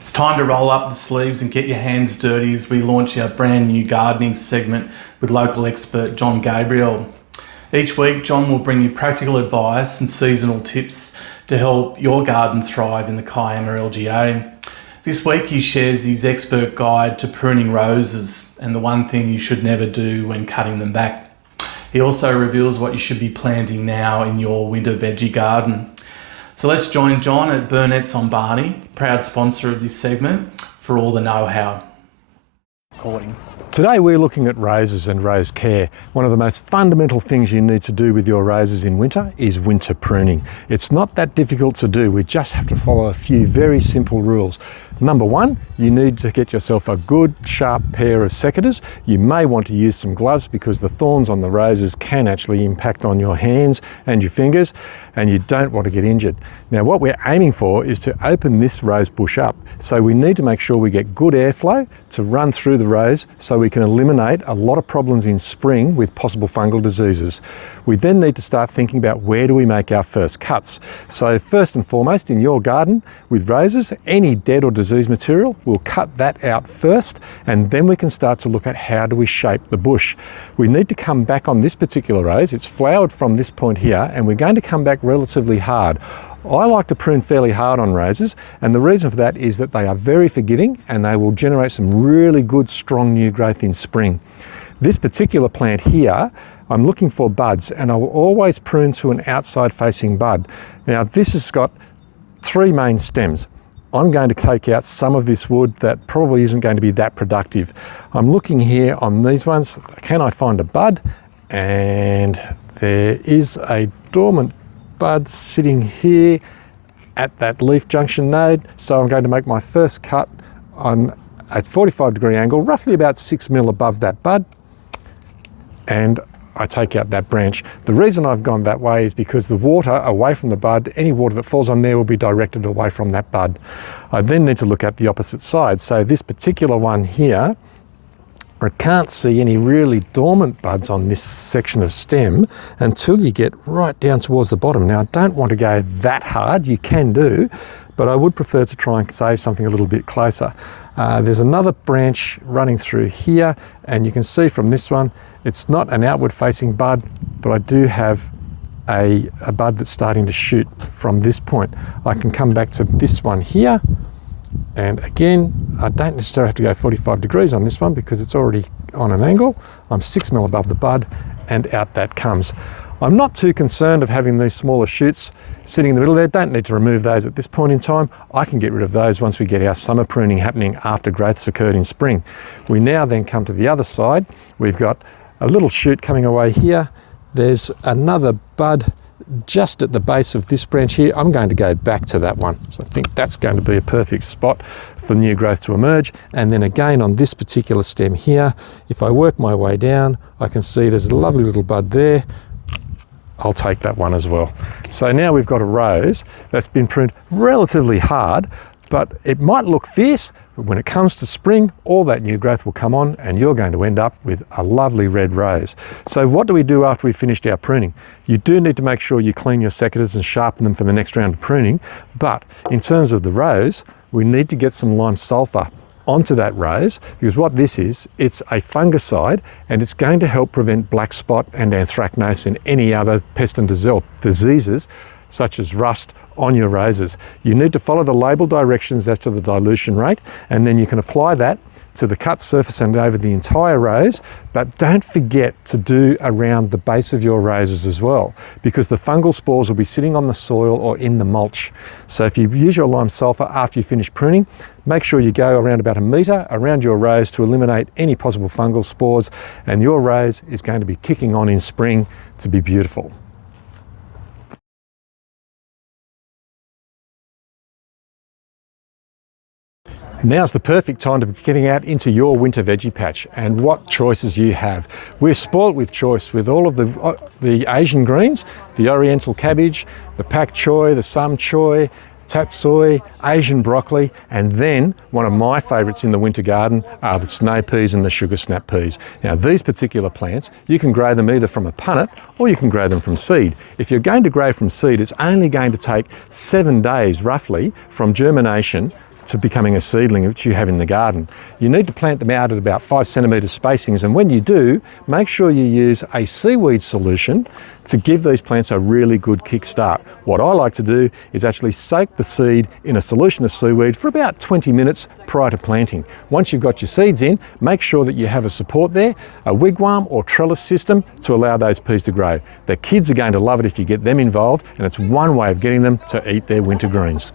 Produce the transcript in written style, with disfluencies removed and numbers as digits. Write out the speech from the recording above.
It's time to roll up the sleeves and get your hands dirty as we launch our brand new gardening segment with local expert John Gabriele. Each week, John will bring you practical advice and seasonal tips to help your garden thrive in the Kiama LGA. This week, he shares his expert guide to pruning roses and the one thing you should never do when cutting them back. He also reveals what you should be planting now in your winter veggie garden. So let's join John at Burnett's on Barney, proud sponsor of this segment, for all the know-how. Today we're looking at roses and rose care. One of the most fundamental things you need to do with your roses in winter is winter pruning. It's not that difficult to do, we just have to follow a few very simple rules. Number one, you need to get yourself a good sharp pair of secateurs. You may want to use some gloves because the thorns on the roses can actually impact on your hands and your fingers, and you don't want to get injured. Now what we're aiming for is to open this rose bush up, so we need to make sure we get good airflow to run through the rose so we can eliminate a lot of problems in spring with possible fungal diseases. We then need to start thinking about where do we make our first cuts. So first and foremost, in your garden with roses, any dead or diseased material, we'll cut that out first, and then we can start to look at how do we shape the bush. We need to come back on this particular rose. It's flowered from this point here, and we're going to come back relatively hard. I like to prune fairly hard on roses, and the reason for that is that they are very forgiving and they will generate some really good strong new growth in spring. This particular plant here, I'm looking for buds, and I will always prune to an outside facing bud. Now this has got three main stems. I'm going to take out some of this wood that probably isn't going to be that productive. I'm looking here on these ones. Can I find a bud? And there is a dormant bud sitting here at that leaf junction node. So I'm going to make my first cut on a 45-degree angle, roughly about 6 mil above that bud, and I take out that branch. The reason I've gone that way is because the water away from the bud, any water that falls on there will be directed away from that bud. I then need to look at the opposite side. So this particular one here, I can't see any really dormant buds on this section of stem until you get right down towards the bottom. Now I don't want to go that hard, you can do, but I would prefer to try and save something a little bit closer. There's another branch running through here, and you can see from this one, it's not an outward facing bud, but I do have a bud that's starting to shoot from this point. I can come back to this one here, and again, I don't necessarily have to go 45 degrees on this one because it's already on an angle. I'm 6 mil above the bud, and out that comes. I'm not too concerned of having these smaller shoots sitting in the middle there. Don't need to remove those at this point in time. I can get rid of those once we get our summer pruning happening after growth's occurred in spring. We now then come to the other side. We've got a little shoot coming away here. There's another bud just at the base of this branch here. I'm going to go back to that one. So I think that's going to be a perfect spot for new growth to emerge. And then again on this particular stem here, if I work my way down, I can see there's a lovely little bud there. I'll take that one as well. So now we've got a rose that's been pruned relatively hard, but it might look fierce, but when it comes to spring, all that new growth will come on and you're going to end up with a lovely red rose. So what do we do after we've finished our pruning? You do need to make sure you clean your secateurs and sharpen them for the next round of pruning, but in terms of the rose, we need to get some lime sulphur onto that rose, because what this is, it's a fungicide and it's going to help prevent black spot and anthracnose and any other pest and diseases such as rust on your roses. You need to follow the label directions as to the dilution rate, and then you can apply that to the cut surface and over the entire rose, but don't forget to do around the base of your roses as well, because the fungal spores will be sitting on the soil or in the mulch. So if you use your lime sulphur after you finish pruning, make sure you go around about 1 metre around your rose to eliminate any possible fungal spores, and your rose is going to be kicking on in spring to be beautiful. Now's the perfect time to be getting out into your winter veggie patch, and what choices you have. We're spoilt with choice with all of the Asian greens, the oriental cabbage, the pak choy, the sam choy, tatsoi, Asian broccoli, and then one of my favourites in the winter garden are the snow peas and the sugar snap peas. Now these particular plants, you can grow them either from a punnet or you can grow them from seed. If you're going to grow from seed, it's only going to take 7 days roughly from germination to becoming a seedling which you have in the garden. You need to plant them out at about 5 centimetre spacings, and when you do, make sure you use a seaweed solution to give these plants a really good kickstart. What I like to do is actually soak the seed in a solution of seaweed for about 20 minutes prior to planting. Once you've got your seeds in, make sure that you have a support there, a wigwam or trellis system to allow those peas to grow. The kids are going to love it if you get them involved, and it's one way of getting them to eat their winter greens.